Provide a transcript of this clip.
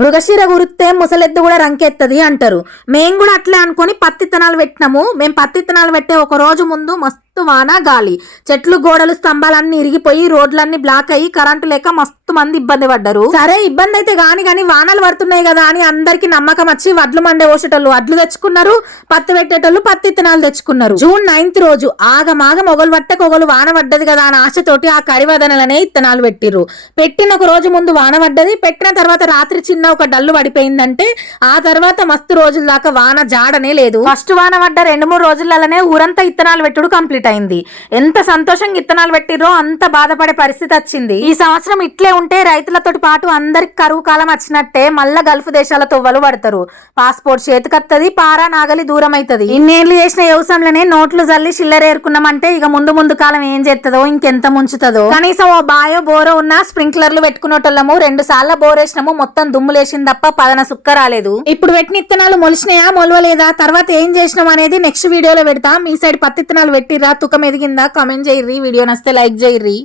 మృగశిర గురిస్తే ముసలెద్దు కూడా రంకెత్తది అంటారు. మేము కూడా అట్లే అనుకొని పత్తి విత్తనాలు పెట్టినాము. మేము పత్తి విత్తనాలు పెట్టే ఒక రోజు ముందు మస్తు వాన గాలి, చెట్లు గోడలు స్తంభాలన్నీ ఇరిగిపోయి రోడ్లన్నీ బ్లాక్ అయ్యి కరెంటు లేక మస్తు మంది ఇబ్బంది పడ్డారు. సరే ఇబ్బంది అయితే కానీ వానలు పడుతున్నాయి కదా అని అందరికి నమ్మకం వచ్చి వడ్లు మండే పోసేటోళ్ళు వడ్లు తెచ్చుకున్నారు, పత్తి పెట్టేటోళ్ళు పత్తి విత్తనాలు తెచ్చుకున్నారు. జూన్ 9th రోజు ఆగమాగ మొగలు పట్టక ఒకలు వాన పడ్డది కదా అని ఆశతోటి ఆ కరివదనలనే విత్తనాలు పెట్టిర్రు. పెట్టిన ఒక రోజు ముందు వాన పడ్డది, పెట్టిన తర్వాత రాత్రి చిన్న ఒక డల్లు పడిపోయిందంటే ఆ తర్వాత మస్తు రోజుల దాకా వాన జాడనే లేదు. ఫస్ట్ వాన పడ్డ 2-3 రోజులలోనే ఊరంతా విత్తనాలు పెట్టుడు కంప్లీట్ అయింది. ఎంత సంతోషంగా విత్తనాలు పెట్టిరో అంత బాధపడే పరిస్థితి వచ్చింది. ఈ సంవత్సరం ఇట్లే ఉంటే రైతులతో పాటు అందరికి కరువు కాలం వచ్చినట్టే మళ్ళా గల్ఫ్ దేశాల తొవ్వలు పడతారు. పాస్పోర్ట్ చేతికత్తది, పారా నాగలి దూరం అవుతుంది. ఇన్నేళ్లు చేసిన వ్యవసాయంలోనే నోట్లు జల్లి చిల్లరేరుకున్నామంటే ఇక ముందు కాలం ఏం చేస్తుందో ఇంకెంత ముంచుతుందో. కనీసం ఓ బాయో బోరో ఉన్న స్ప్రింక్లర్లు పెట్టుకునేటోళ్ళము 2 సార్లు బోరేసినాము, మొత్తం దుమ్ములేసింది తప్ప పదన సుక్క రాలేదు. ఇప్పుడు పెట్టిన విత్తనాలు మొలిసినాయా మొలవలేదా తర్వాత ఏం చేసినాం అనేది నెక్స్ట్ వీడియోలో పెడతా. మీ సైడ్ పత్తి విత్తనాలు పెట్టిరా, తుకం ఎదిగిందా? కామెంట్ చేయర్రి. వీడియో నచ్చితే లైక్ చేయర్రి.